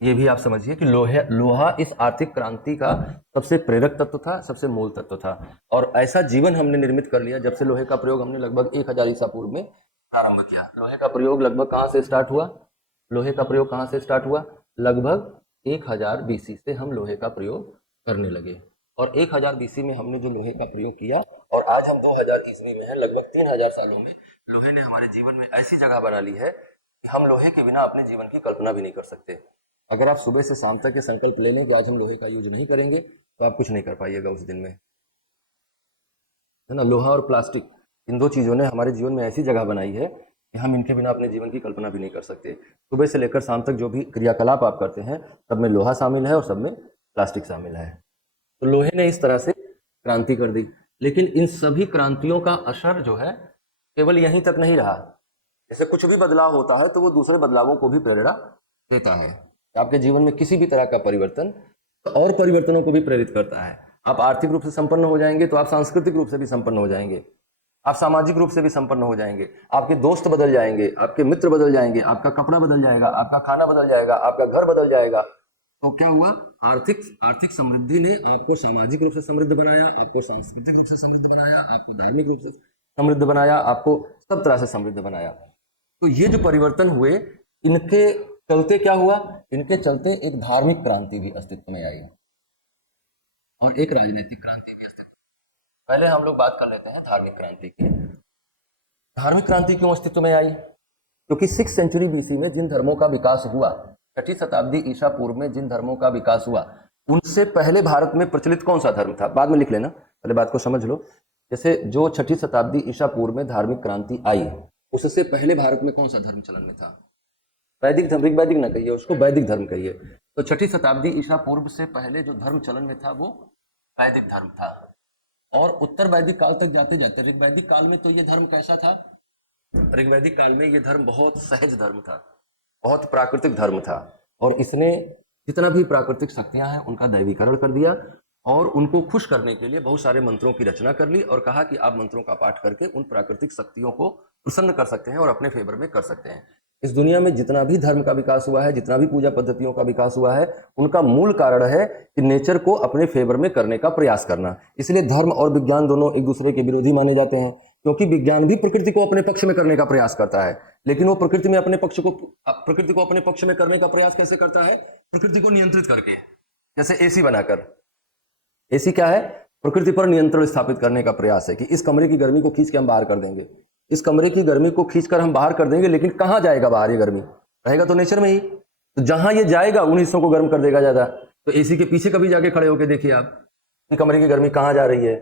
ये भी आप समझिए कि लोहा इस आर्थिक क्रांति का सबसे प्रेरक तत्व था, सबसे मूल तत्व था। और ऐसा जीवन हमने निर्मित कर लिया जब से लोहे का प्रयोग हमने लगभग 1000 ईसा पूर्व में प्रारंभ किया। लोहे का प्रयोग लगभग कहाँ से स्टार्ट हुआ? लोहे का प्रयोग कहाँ से स्टार्ट हुआ? लगभग 1000 बीसी से हम लोहे का प्रयोग करने लगे। और 1000 बीसी में हमने जो लोहे का प्रयोग किया और आज हम 2000 ईस्वी में हैं, लगभग 3000 सालों में लोहे ने हमारे जीवन में ऐसी जगह बना ली है कि हम लोहे के बिना अपने जीवन की कल्पना भी नहीं कर सकते। अगर आप सुबह से शाम तक ये संकल्प ले लें कि आज हम लोहे का यूज नहीं करेंगे, तो आप कुछ नहीं कर पाइएगा उस दिन में, है ना। लोहा और प्लास्टिक, इन दो चीज़ों ने हमारे जीवन में ऐसी जगह बनाई है कि हम इनके बिना अपने जीवन की कल्पना भी नहीं कर सकते। सुबह से लेकर शाम तक जो भी क्रियाकलाप आप करते हैं, सब में लोहा शामिल है और सब में प्लास्टिक शामिल है। तो लोहे ने इस तरह से क्रांति कर दी। लेकिन इन सभी क्रांतियों का असर जो है केवल यहीं तक नहीं रहा। जैसे कुछ भी बदलाव होता है तो वो दूसरे बदलावों को भी प्रेरणा देता है। आपके जीवन में किसी भी तरह का परिवर्तन और परिवर्तनों को भी प्रेरित करता है। आप आर्थिक रूप से संपन्न हो जाएंगे तो आप सांस्कृतिक रूप से भी संपन्न हो जाएंगे, आप सामाजिक रूप से भी संपन्न हो जाएंगे, आपके दोस्त बदल जाएंगे, आपके मित्र बदल जाएंगे, आपका कपड़ा बदल जाएगा, आपका खाना बदल जाएगा, आपका घर बदल जाएगा। तो क्या हुआ? आर्थिक आर्थिक समृद्धि ने आपको सामाजिक रूप से समृद्ध बनाया, आपको सांस्कृतिक रूप से समृद्ध बनाया, आपको धार्मिक रूप से समृद्ध बनाया, आपको सब तरह से समृद्ध बनाया। तो ये जो परिवर्तन हुए, इनके चलते क्या हुआ? इनके चलते एक धार्मिक क्रांति भी अस्तित्व में आई और एक राजनीतिक क्रांति भी अस्तित्व में। पहले हम लोग बात कर लेते हैं धार्मिक क्रांति की। धार्मिक क्रांति क्यों अस्तित्व में आई? क्योंकि 6th सेंचुरी बीसी में जिन धर्मों का विकास हुआ, 6ठी शताब्दी ईसा पूर्व में जिन धर्मों का विकास हुआ, उनसे पहले भारत में प्रचलित कौन सा धर्म था? बाद में लिख लेना, पहले बात को समझ लो। जैसे जो 6ठी शताब्दी ईसा पूर्व में धार्मिक क्रांति आई, उससे पहले भारत में कौन सा धर्म चलन में था? वैदिक धर्म, ऋग्वैदिक ना कहिए उसको, वैदिक धर्म कहिए। तो 6ठी शताब्दी ईसा पूर्व से पहले जो धर्म चलन में था वो वैदिक धर्म था। और उत्तर वैदिक काल तक जाते जाते ऋग्वैदिक काल में तो ये धर्म कैसा था? ऋग्वैदिक काल में ये धर्म बहुत सहज धर्म था, बहुत प्राकृतिक धर्म था। और इसने जितना भी प्राकृतिक शक्तियां हैं उनका दैवीकरण कर दिया और उनको खुश करने के लिए बहुत सारे मंत्रों की रचना कर ली और कहा कि आप मंत्रों का पाठ करके उन प्राकृतिक शक्तियों को प्रसन्न कर सकते हैं और अपने फेवर में कर सकते हैं। इस दुनिया में जितना भी धर्म का विकास हुआ है, जितना भी पूजा पद्धतियों का विकास हुआ है, उनका मूल कारण है कि नेचर को अपने फेवर में करने का प्रयास करना। इसलिए धर्म और विज्ञान दोनों एक दूसरे के विरोधी माने जाते हैं, क्योंकि विज्ञान भी प्रकृति को अपने पक्ष में करने का प्रयास करता है, लेकिन वो प्रकृति को अपने पक्ष में करने का प्रयास कैसे करता है? प्रकृति को नियंत्रित करके। जैसे एसी बनाकर, एसी क्या है? प्रकृति पर नियंत्रण स्थापित करने का प्रयास है कि इस कमरे की गर्मी को खींच के हम बाहर कर देंगे, इस कमरे की गर्मी को खींचकर हम बाहर कर देंगे, लेकिन कहां जाएगा बाहर? ये गर्मी रहेगा तो नेचर में ही, तो जहां ये जाएगा उन हिस्सों को गर्म कर देगा ज्यादा। तो एसी के पीछे कभी जाके खड़े होकर देखिए आप कि कमरे की गर्मी कहां जा रही है।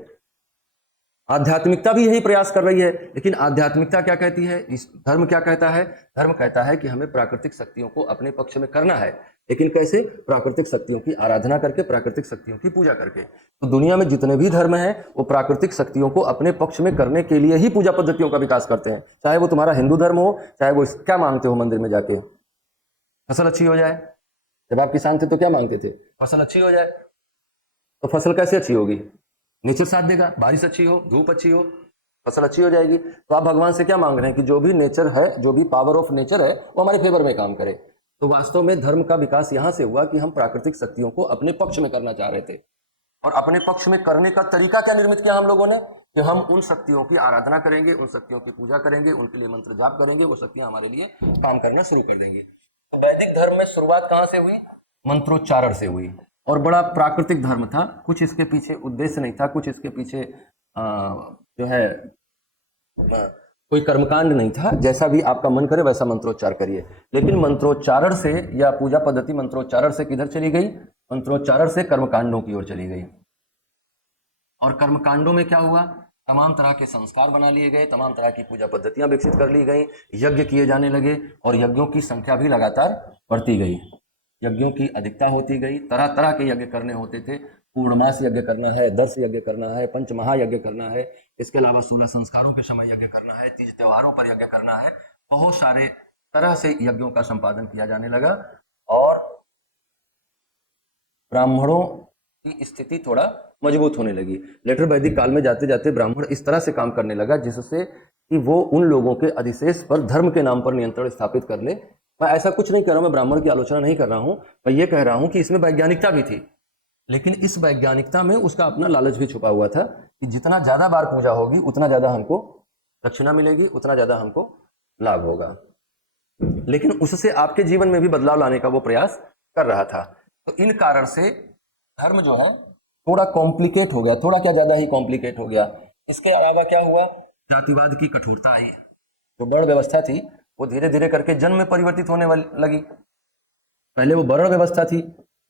आध्यात्मिकता भी यही प्रयास कर रही है, लेकिन आध्यात्मिकता क्या कहती है? इस धर्म क्या कहता है? धर्म कहता है कि हमें प्राकृतिक शक्तियों को अपने पक्ष में करना है, लेकिन कैसे? प्राकृतिक शक्तियों की आराधना करके, प्राकृतिक शक्तियों की पूजा करके। तो दुनिया में जितने भी धर्म हैं वो प्राकृतिक शक्तियों को अपने पक्ष में करने के लिए ही पूजा पद्धतियों का विकास करते हैं। चाहे वो तुम्हारा हिंदू धर्म हो, चाहे वो क्या मांगते हो मंदिर में जाके, फसल अच्छी हो जाए। जब आप किसान थे तो क्या मांगते थे? फसल अच्छी हो जाए। तो फसल कैसे अच्छी होगी? नेचर साथ देगा, बारिश अच्छी हो, धूप अच्छी हो, फसल अच्छी हो जाएगी। तो आप भगवान से क्या मांग रहे हैं? कि जो भी नेचर है, जो भी पावर ऑफ नेचर है, वो हमारे फेवर में काम करे। तो वास्तव में धर्म का विकास यहां से हुआ कि हम प्राकृतिक शक्तियों को अपने पक्ष में करना चाह रहे थे। और अपने पक्ष में करने का तरीका क्या निर्मित किया हम लोगों ने? कि हम उन शक्तियों की आराधना करेंगे, उन शक्तियों की पूजा करेंगे, उनके लिए मंत्र जाप करेंगे, वो शक्तियां हमारे लिए काम करना शुरू कर देंगी। तो वैदिक धर्म में शुरुआत कहां से हुई? मंत्रोच्चारण से हुई। और बड़ा प्राकृतिक धर्म था, कुछ इसके पीछे उद्देश्य नहीं था, कुछ इसके पीछे जो है कोई कर्मकांड नहीं था। जैसा भी आपका मन करे वैसा मंत्रोच्चार करिए। लेकिन मंत्रोच्चारण से या पूजा पद्धति मंत्रोच्चारण से किधर चली गई? मंत्रोच्चारण से कर्मकांडों की ओर चली गई। और कर्मकांडों में क्या हुआ? तमाम तरह के संस्कार बना लिए गए, तमाम तरह की पूजा पद्धतियां विकसित कर ली गई, यज्ञ किए जाने लगे और यज्ञों की संख्या भी लगातार बढ़ती गई, यज्ञों की अधिकता होती गई। तरह तरह के यज्ञ करने होते थे। पूर्णमास यज्ञ करना है, दर्श यज्ञ करना है, पंचमहायज्ञ करना है, इसके अलावा 16 संस्कारों के समय यज्ञ करना है, तीज त्योहारों पर यज्ञ करना है। बहुत सारे तरह से यज्ञों का संपादन किया जाने लगा और ब्राह्मणों की स्थिति थोड़ा मजबूत होने लगी। लेटर वैदिक काल में जाते जाते ब्राह्मण इस तरह से काम करने लगा जिससे कि वो उन लोगों के अधिशेष पर धर्म के नाम पर नियंत्रण स्थापित कर ले मैं ऐसा कुछ नहीं कर रहा हूं, मैं ब्राह्मण की आलोचना नहीं कर रहा हूं, मैं ये कह रहा हूं कि इसमें वैज्ञानिकता भी थी, लेकिन इस वैज्ञानिकता में उसका अपना लालच भी छुपा हुआ था कि जितना ज्यादा बार पूजा होगी उतना ज्यादा हमको दक्षिणा मिलेगी, उतना ज्यादा हमको लाभ होगा। लेकिन उससे आपके जीवन में भी बदलाव लाने का वो प्रयास कर रहा था। तो इन कारण से धर्म जो है थोड़ा कॉम्प्लिकेट हो गया, थोड़ा क्या ज्यादा ही कॉम्प्लिकेट हो गया। इसके अलावा क्या हुआ, जातिवाद की कठोरता आई। जो वर्ण व्यवस्था थी वो धीरे धीरे करके जन्म में परिवर्तित होने लगी। पहले वो वर्ण व्यवस्था थी,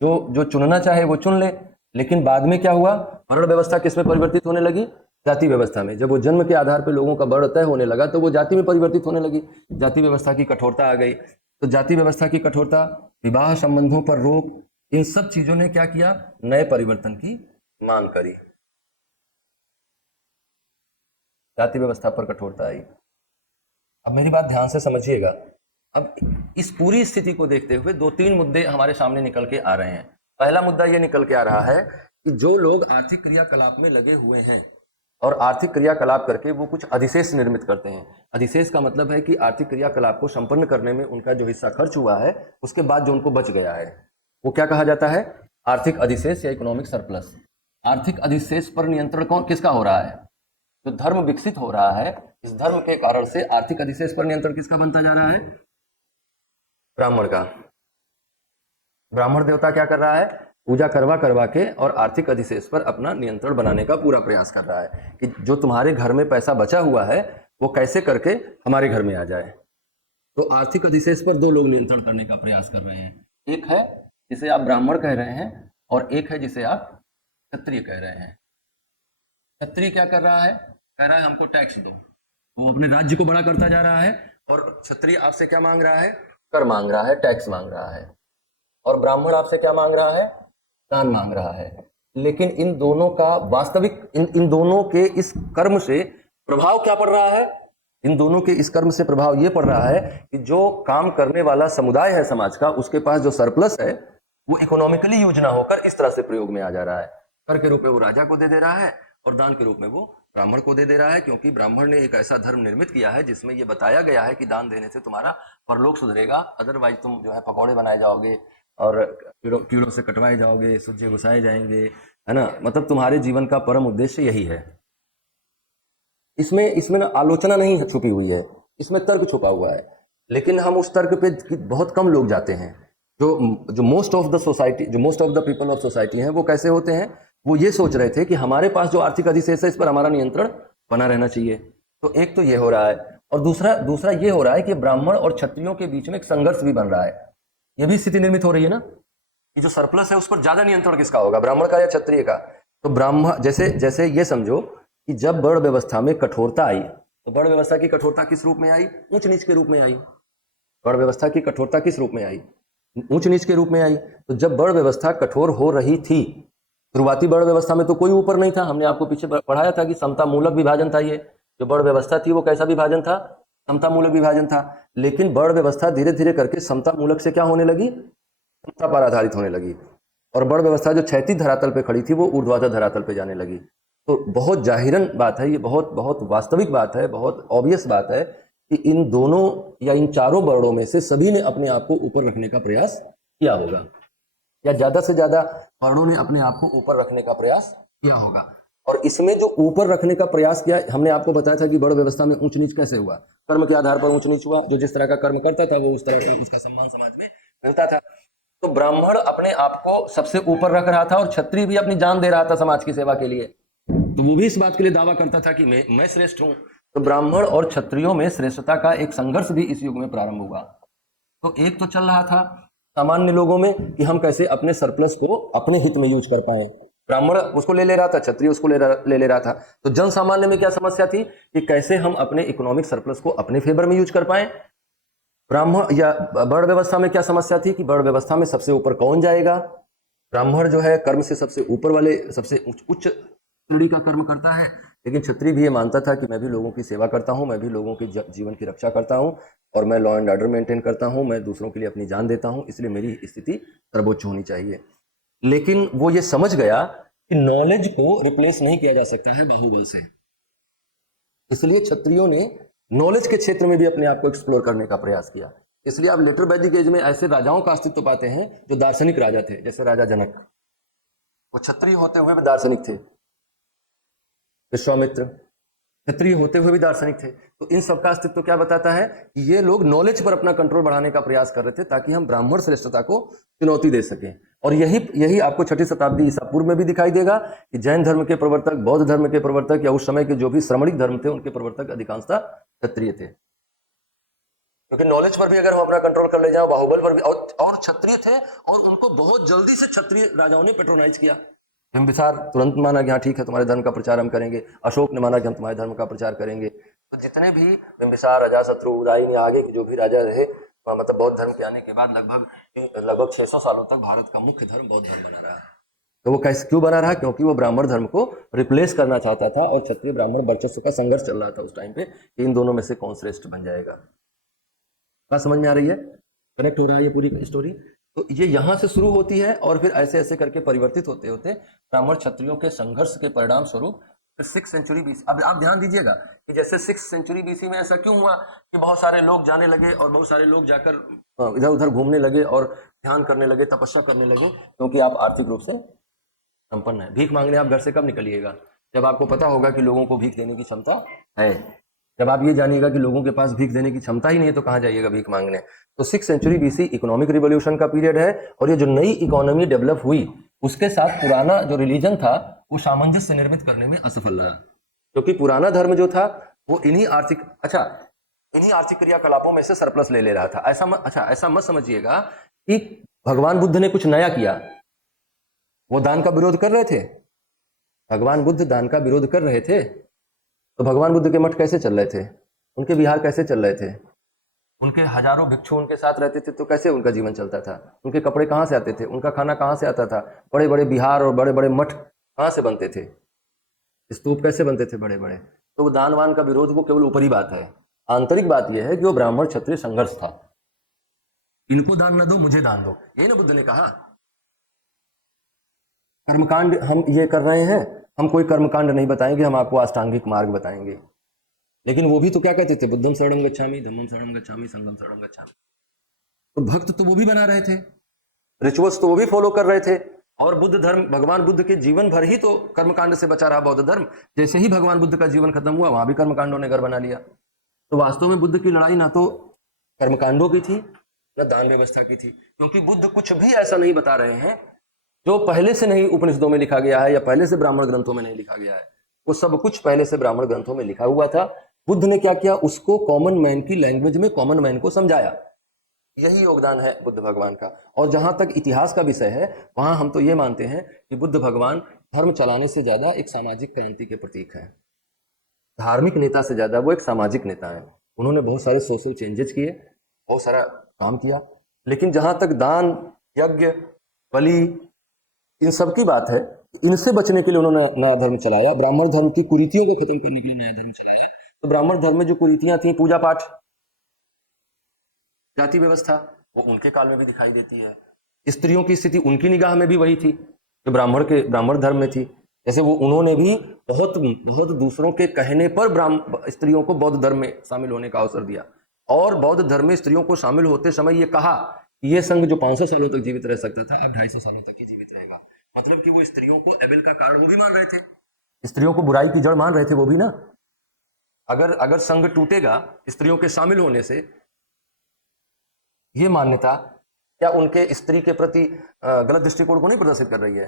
जो जो चुनना चाहे वो चुन ले, लेकिन बाद में क्या हुआ, वर्ण व्यवस्था किस में परिवर्तित होने लगी, जाति व्यवस्था में। जब वो जन्म के आधार पर लोगों का वर्ण तय होने लगा तो वो जाति में परिवर्तित होने लगी, जाति व्यवस्था की कठोरता आ गई। तो जाति व्यवस्था की कठोरता, विवाह संबंधों पर रोक, इन सब चीजों ने क्या किया, नए परिवर्तन की मांग करी। जाति व्यवस्था पर कठोरता आई। अब मेरी बात ध्यान से समझिएगा। अब इस पूरी स्थिति को देखते हुए दो तीन मुद्दे हमारे सामने निकल के आ रहे हैं। पहला मुद्दा यह निकल के आ रहा है कि जो लोग आर्थिक क्रियाकलाप में लगे हुए हैं और आर्थिक क्रियाकलाप करके वो कुछ अधिशेष निर्मित करते हैं। अधिशेष का मतलब है कि आर्थिक क्रियाकलाप को संपन्न करने में उनका जो हिस्सा खर्च हुआ है उसके बाद जो उनको बच गया है वो क्या कहा जाता है, आर्थिक अधिशेष या इकोनॉमिक सरप्लस। आर्थिक अधिशेष पर नियंत्रण कौन किसका हो रहा है, जो धर्म विकसित हो रहा है, इस धर्म के कारण से आर्थिक अधिशेष पर नियंत्रण किसका बनता जा रहा है, ब्राह्मण का। ब्राह्मण देवता क्या कर रहा है, पूजा करवा करवा के और आर्थिक अधिशेष पर अपना नियंत्रण बनाने का पूरा प्रयास कर रहा है कि जो तुम्हारे घर में पैसा बचा हुआ है वो कैसे करके हमारे घर में आ जाए। तो आर्थिक अधिशेष पर दो लोग नियंत्रण करने का प्रयास कर रहे हैं। एक है जिसे आप ब्राह्मण कह रहे हैं और एक है जिसे आप क्षत्रिय कह रहे हैं। क्षत्रिय क्या कर रहा है, कह रहा है हमको टैक्स दो, वो अपने राज्य को बड़ा करता जा रहा है। और क्षत्रिय आपसे क्या मांग रहा है, कर मांग रहा है, टैक्स मांग रहा है। और ब्राह्मण आपसे क्या मांग रहा है, दान मांग रहा है। लेकिन इन दोनों का वास्तविक इन दोनों के इस कर्म से प्रभाव क्या पड़ रहा है, इन दोनों के इस कर्म से प्रभाव ये पड़ रहा है कि जो काम करने वाला समुदाय है समाज का, उसके पास जो सरप्लस है वो इकोनॉमिकली यूज ना होकर इस तरह से प्रयोग में आ जा रहा है। कर के रूप में वो राजा को दे दे रहा है और दान के रूप में वो ब्राह्मण को दे दे रहा है, क्योंकि ब्राह्मण ने एक ऐसा धर्म निर्मित किया है जिसमें ये बताया गया है कि दान देने से तुम्हारा परलोक सुधरेगा, अदरवाइज तुम जो है पकौड़े बनाए जाओगे और कीड़ों से कटवाए जाओगे, सूजे घुसाए जाएंगे, है ना। मतलब तुम्हारे जीवन का परम उद्देश्य यही है। इसमें ना आलोचना नहीं छुपी हुई है, इसमें तर्क छुपा हुआ है। लेकिन हम उस तर्क पे बहुत कम लोग जाते हैं। जो मोस्ट ऑफ द सोसाइटी, जो most of the people of society हैं, वो कैसे होते हैं, वो ये सोच रहे थे कि हमारे पास जो आर्थिक अधिशेष है इस पर हमारा नियंत्रण बना रहना चाहिए। तो एक तो ये हो रहा है, और दूसरा ये हो रहा है कि ब्राह्मण और क्षत्रियों के बीच में एक संघर्ष भी बन रहा है। ये भी स्थिति निर्मित हो रही है ना कि जो सरप्लस है उस पर ज्यादा नियंत्रण किसका होगा, ब्राह्मण का या क्षत्रिय का। तो ब्राह्मण जैसे ये समझो कि जब वर्ण व्यवस्था में कठोरता आई, तो वर्ण व्यवस्था की कठोरता किस रूप में आई, ऊंच नीच के रूप में आई। वर्ण व्यवस्था की कठोरता किस रूप में आई, ऊंच नीच के रूप में आई। तो जब वर्ण व्यवस्था कठोर हो रही थी, शुरुआती वर्ण व्यवस्था में तो कोई ऊपर नहीं था, हमने आपको पीछे पढ़ाया था कि समता मूलक विभाजन था। ये जो वर्ण व्यवस्था थी वो कैसा विभाजन था, समता मूलक विभाजन था। लेकिन वर्ण व्यवस्था धीरे धीरे करके समता मूलक से क्या होने लगी, समता पर आधारित होने लगी, और वर्ण व्यवस्था जो क्षैतिज धरातल पे खड़ी थी वो ऊर्ध्वाधर धरातल पे जाने लगी। तो बहुत जाहिरन बात है, ये बहुत बहुत वास्तविक बात है, बहुत ऑब्वियस बात है कि इन दोनों या इन चारों वर्णों में से सभी ने अपने आप को ऊपर रखने का प्रयास किया होगा, या ज्यादा से ज्यादा वर्णों ने अपने आप को ऊपर रखने का प्रयास किया होगा। और इसमें जो ऊपर रखने का प्रयास किया, हमने आपको बताया था कि वर्ण व्यवस्था में ऊंच नीच कैसे हुआ, कर्म के आधार पर ऊंच नीच हुआ। जो जिस तरह का कर्म करता था वो उस तरह से उसका सम्मान समाज में मिलता था। तो ब्राह्मण अपने आप को सबसे ऊपर रख रहा था और क्षत्रिय भी अपनी जान दे रहा था समाज की सेवा के लिए। तो वो भी इस बात के लिए दावा करता था कि मैं श्रेष्ठ हूं। तो ब्राह्मण और क्षत्रियों में श्रेष्ठता का एक संघर्ष भी इस युग में प्रारंभ हुआ। तो एक तो चल रहा था सामान्य लोगों में कि हम कैसे अपने सरप्लस को अपने हित में यूज कर पाए। ब्राह्मण उसको ले रहा था, क्षत्रिय उसको ले रहा था। तो जन सामान्य में क्या समस्या थी कि कैसे हम अपने इकोनॉमिक सरप्लस को अपने फेवर में यूज कर पाए। ब्राह्मण या वर्ण व्यवस्था में क्या समस्या थी कि वर्ण व्यवस्था में सबसे ऊपर कौन जाएगा। ब्राह्मण जो है कर्म से सबसे ऊपर वाले, सबसे उच्च श्रेणी का कर्म करता है, लेकिन क्षत्रिय भी ये मानता था कि मैं भी लोगों की सेवा करता हूं, मैं भी लोगों के जीवन की रक्षा करता हूं, और मैं लॉ एंड ऑर्डर मेंटेन करता हूं, मैं दूसरों के लिए अपनी जान देता हूं, इसलिए मेरी स्थिति सर्वोच्च होनी चाहिए। लेकिन वो ये समझ गया कि नॉलेज को रिप्लेस नहीं किया जा सकता है बाहुबल से, इसलिए क्षत्रियों ने नॉलेज के क्षेत्र में भी अपने आप को एक्सप्लोर करने का प्रयास किया। इसलिए आप लेटर वैदिक एज में ऐसे राजाओं का अस्तित्व पाते हैं जो दार्शनिक राजा थे, जैसे राजा जनक, वो क्षत्रिय होते हुए भी दार्शनिक थे। विश्वामित्र क्षत्रिय होते हुए भी दार्शनिक थे। तो इन सबका अस्तित्व क्या बताता है कि ये लोग नॉलेज पर अपना कंट्रोल बढ़ाने का प्रयास कर रहे थे ताकि हम ब्राह्मण श्रेष्ठता को चुनौती दे सकें। और यही आपको 6ठी शताब्दी ईसा पूर्व में भी दिखाई देगा कि जैन धर्म के प्रवर्तक, बौद्ध धर्म के प्रवर्तक या उस समय के जो भी श्रमणिक धर्म थे उनके प्रवर्तक अधिकांशतः क्षत्रिय थे, क्योंकि नॉलेज पर भी अगर हम अपना कंट्रोल कर ले जाए, बाहुबल पर भी, और क्षत्रिय थे और उनको बहुत जल्दी से क्षत्रिय राजाओं ने पेट्रोनाइज किया। बिंबिसार तुरंत माना कि हाँ ठीक है तुम्हारे धर्म का प्रचार हम करेंगे, अशोक ने माना कि हम तुम्हारे धर्म का प्रचार करेंगे। तो जितने भी बिंबिसार, अजातशत्रु, उदयन या आगे के जो भी राजा रहे, मतलब बौद्ध धर्म के आने के बाद लगभग 600 सालों तक भारत का मुख्य धर्म बौद्ध धर्म बना रहा। तो वो कैसे क्यों बना रहा? क्योंकि वो ब्राह्मण धर्म को रिप्लेस करना चाहता था और क्षत्रिय ब्राह्मण वर्चस्व का संघर्ष चल रहा था उस टाइम पे कि इन दोनों में से कौन श्रेष्ठ बन जाएगा। बात समझ में आ रही है? कनेक्ट हो रहा है ये पूरी स्टोरी? तो ये यहां से शुरू होती है और फिर ऐसे ऐसे करके परिवर्तित होते होते ब्राह्मण क्षत्रियों के संघर्ष के परिणाम स्वरूप 6th सेंचुरी बीसी, अब आप ध्यान दीजिएगा कि जैसे 6th सेंचुरी बीसी में ऐसा क्यों हुआ कि बहुत सारे लोग जाने लगे और बहुत सारे लोग जाकर इधर उधर घूमने लगे और ध्यान करने लगे, तपस्या करने लगे, क्योंकि आप आर्थिक रूप से संपन्न है। भीख मांगने आप घर से कब निकलिएगा? जब आपको पता होगा कि लोगों को भीख देने की क्षमता है। जब आप ये जानिएगा कि लोगों के पास भीख देने की क्षमता ही नहीं है तो कहां जाइएगा भीख मांगने? तो 6th century BC economic revolution का पीरियड है और ये जो नई इकोनॉमी डेवलप हुई उसके साथ पुराना जो रिलीजन था वो सामंजस्य निर्मित करने में असफल रहा, क्योंकि पुराना धर्म जो था वो इन्हीं आर्थिक क्रियाकलापों में से सरप्लस ले रहा था। ऐसा मत समझिएगा कि भगवान बुद्ध ने कुछ नया किया। वो दान का विरोध कर रहे थे, भगवान बुद्ध दान का विरोध कर रहे थे, तो भगवान बुद्ध के मठ कैसे चल रहे थे? उनके विहार कैसे चल रहे थे? उनके हजारों भिक्षु उनके साथ रहते थे, तो कैसे उनका जीवन चलता था? उनके कपड़े कहाँ से आते थे? उनका खाना कहाँ से आता था? बड़े बड़े विहार और बड़े बड़े मठ कहाँ से बनते थे? स्तूप कैसे बनते थे बड़े बड़े? तो वो दानवान का विरोध वो केवल ऊपरी बात है। आंतरिक बात यह है कि वो ब्राह्मण क्षत्रिय संघर्ष था। इनको दान न दो, मुझे दान दो, ये ना बुद्ध ने कहा। कर्मकांड हम ये कर रहे हैं, हम कोई कर्मकांड नहीं बताएंगे, हम आपको अष्टांगिक मार्ग बताएंगे। लेकिन वो भी तो क्या कहते थे? बुद्धम शरणं गच्छामि, धम्मं शरणं गच्छामि, संघं शरणं गच्छामि। तो भक्त तो वो भी बना रहे थे, रिचुअल्स तो वो भी फॉलो कर रहे थे, और बुद्ध धर्म, भगवान बुद्ध के जीवन भर ही तो कर्मकांड से बचा रहा बौद्ध धर्म। जैसे ही भगवान बुद्ध का जीवन खत्म हुआ वहां भी कर्मकांडों ने घर बना लिया। तो वास्तव में बुद्ध की लड़ाई ना तो कर्मकांडों की थी न दान व्यवस्था की थी, क्योंकि बुद्ध कुछ भी ऐसा नहीं बता रहे हैं जो पहले से नहीं उपनिषदों में लिखा गया है या पहले से ब्राह्मण ग्रंथों में नहीं लिखा गया है। वो सब कुछ पहले से ब्राह्मण ग्रंथों में लिखा हुआ था। बुद्ध ने क्या किया? उसको कॉमन मैन की लैंग्वेज में कॉमन मैन को समझाया। यही योगदान है बुद्ध भगवान का। और जहां तक इतिहास का विषय है वहां हम तो ये मानते हैं कि बुद्ध भगवान धर्म चलाने से ज्यादा एक सामाजिक क्रांति के प्रतीक है। धार्मिक नेता से ज्यादा वो एक सामाजिक नेता है। उन्होंने बहुत सारे सोशल चेंजेस किए, बहुत सारा काम किया। लेकिन जहां तक दान, यज्ञ, बलि, इन सब की बात है, इनसे बचने के लिए उन्होंने नया धर्म चलाया। ब्राह्मण धर्म की कुरीतियों को खत्म करने के लिए नया धर्म चलाया। तो ब्राह्मण धर्म में जो कुरीतियां थी, पूजा पाठ, जाति व्यवस्था, वो उनके काल में भी दिखाई देती है। स्त्रियों की स्थिति उनकी निगाह में भी वही थी जो ब्राह्मण धर्म में थी। जैसे वो उन्होंने भी बहुत बहुत दूसरों के कहने पर स्त्रियों को बौद्ध धर्म में शामिल होने का अवसर दिया, और बौद्ध धर्म में स्त्रियों को शामिल होते समय ये कहा कि ये संघ जो 500 सालों तक जीवित रह सकता था अब 250 सालों तक ही जीवित रहेगा। मतलब कि वो स्त्रियों को एबेल का कारण वो भी मान रहे थे, स्त्रियों को बुराई की जड़ मान रहे थे वो भी ना। अगर संघ टूटेगा स्त्रियों के शामिल होने से, ये मान्यता क्या उनके स्त्री के प्रति गलत दृष्टिकोण को नहीं प्रदर्शित कर रही है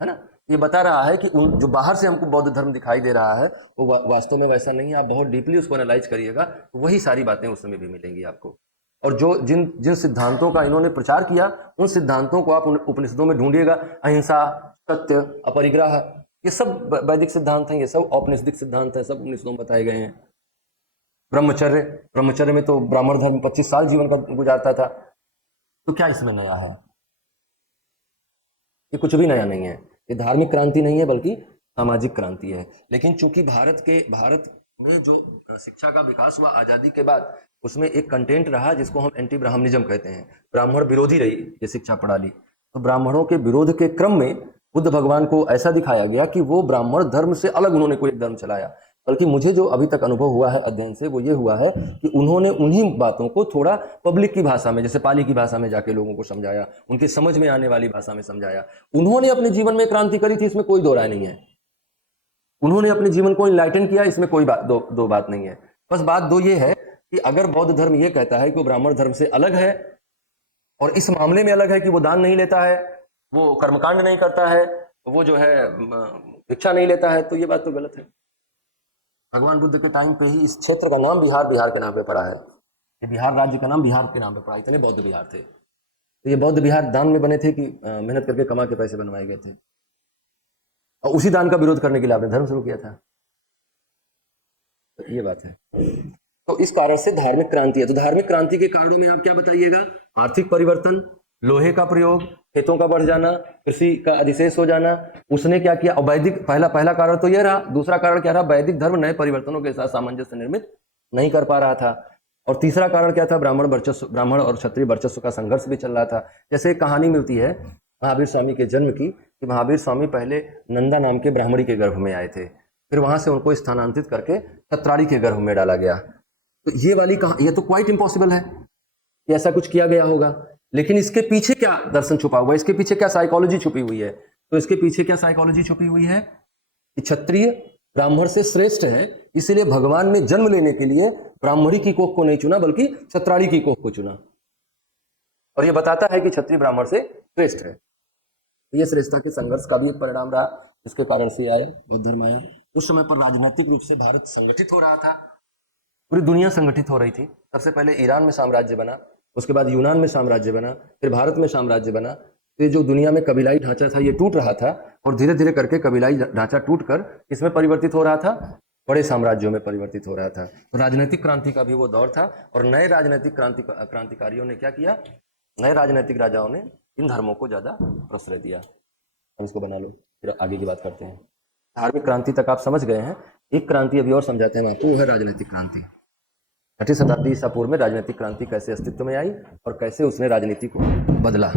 ना? ये बता रहा है कि जो बाहर से हमको बौद्ध धर्म दिखाई दे रहा है वो वास्तव में वैसा नहीं है। आप बहुत डीपली उसको एनालाइज करिएगा तो वही सारी बातें उसमें भी मिलेंगी आपको। और जो जिन सिद्धांतों का इन्होंने प्रचार किया उन सिद्धांतों को आप उपनिषदों में ढूंढिएगा। अहिंसा, सत्य, अपरिग्रह, ये सब वैदिक सिद्धांत हैं, ये सब औपनिषदिक सिद्धांत हैं, सब उपनिषदों में बताए गए हैं। ब्रह्मचर्य में तो ब्राह्मण धर्म 25 साल जीवन का गुजारता था। तो क्या इसमें नया है? ये कुछ भी नया नहीं है। ये धार्मिक क्रांति नहीं है बल्कि सामाजिक क्रांति है। लेकिन चूंकि भारत में जो शिक्षा का विकास हुआ आजादी के बाद, उसमें एक कंटेंट रहा जिसको हम एंटी ब्राह्मणिज्म कहते हैं। ब्राह्मण विरोधी रही ये शिक्षा प्रणाली। तो ब्राह्मणों के विरोध के क्रम में बुद्ध भगवान को ऐसा दिखाया गया कि वो ब्राह्मण धर्म से अलग उन्होंने कोई धर्म चलाया। बल्कि मुझे जो अभी तक अनुभव हुआ है अध्ययन से वो ये हुआ है कि उन्होंने उन्हीं बातों को थोड़ा पब्लिक की भाषा में, जैसे पाली की भाषा में जाके लोगों को समझाया, उनके समझ में आने वाली भाषा में समझाया। उन्होंने अपने जीवन में क्रांति करी थी, इसमें कोई दो राय नहीं है। उन्होंने अपने जीवन को इनलाइटन किया, इसमें कोई दो बात नहीं है। बस बात दो ये है कि अगर बौद्ध धर्म ये कहता है कि वो ब्राह्मण धर्म से अलग है और इस मामले में अलग है कि वो दान नहीं लेता है, वो कर्मकांड नहीं करता है, वो जो है भिक्षा नहीं लेता है, तो ये बात तो गलत है। भगवान बुद्ध के टाइम पे ही इस क्षेत्र का नाम बिहार के नाम पे पड़ा है। ये बिहार राज्य का नाम बिहार के नाम पे पड़ा, इतने बौद्ध विहार थे। तो ये बौद्ध विहार दान में बने थे कि मेहनत करके कमा के पैसे बनवाए गए थे? और उसी दान का विरोध करने के लिए आपने धर्म शुरू किया था। तो ये बात है। तो इस कारण से धार्मिक क्रांति है। तो धार्मिक क्रांति के कारणों में आप क्या बताइएगा? आर्थिक परिवर्तन, लोहे का प्रयोग, खेतों का बढ़ जाना, कृषि का अधिशेष हो जाना। उसने क्या किया? वैदिक, पहला कारण तो यह रहा। दूसरा कारण क्या रहा? वैदिक धर्म नए परिवर्तनों के साथ सामंजस्य निर्मित नहीं कर पा रहा था। और तीसरा कारण क्या था? ब्राह्मण और क्षत्रिय वर्चस्व का संघर्ष भी चल रहा था। जैसे एक कहानी मिलती है महावीर स्वामी के जन्म की, कि महावीर स्वामी पहले नंदा नाम के ब्राह्मणी के गर्भ में आए थे, फिर वहां से उनको स्थानांतरित करके छत्राड़ी के गर्भ में डाला गया। तो ये तो क्वाइट इम्पॉसिबल है कि ऐसा कुछ किया गया होगा। लेकिन इसके पीछे क्या दर्शन छुपा हुआ है? इसके पीछे क्या साइकोलॉजी छुपी हुई है? तो इसके पीछे क्या साइकोलॉजी छुपी हुई है कि क्षत्रिय ब्राह्मण से श्रेष्ठ है, इसलिए भगवान ने जन्म लेने के लिए ब्राह्मणी की कोख को नहीं चुना बल्कि छत्राड़ी की कोख को चुना। और ये बताता है कि क्षत्रिय ब्राह्मण से श्रेष्ठ है। ये श्रेष्ठता के संघर्ष का भी एक परिणाम रहा, जिसके कारण से आया बौद्ध धर्म आया। उस समय पर राजनीतिक रूप से भारत संगठित हो रहा था, पूरी दुनिया संगठित हो रही थी। सबसे पहले ईरान में साम्राज्य बना, उसके बाद यूनान में साम्राज्य बना, फिर भारत में साम्राज्य बना। तो ये जो दुनिया में कबीलाई ढांचा था ये टूट रहा था, और धीरे धीरे करके कबीलाई ढांचा टूटकर इसमें परिवर्तित हो रहा था, बड़े साम्राज्यों में परिवर्तित हो रहा था। तो राजनीतिक क्रांति का भी वो दौर था। और नए राजनीतिक क्रांतिकारियों ने क्या किया? नए राजनीतिक राजाओं ने इन धर्मों को ज्यादा प्रश्रय दिया। हम इसको बना लो, फिर आगे की बात करते हैं। धार्मिक क्रांति तक आप समझ गए हैं। एक क्रांति अभी और समझाते हैं आपको, वो है राजनीतिक क्रांति। 6वीं शताब्दी ईसा पूर्व में राजनीतिक क्रांति कैसे अस्तित्व में आई और कैसे उसने राजनीति को बदला।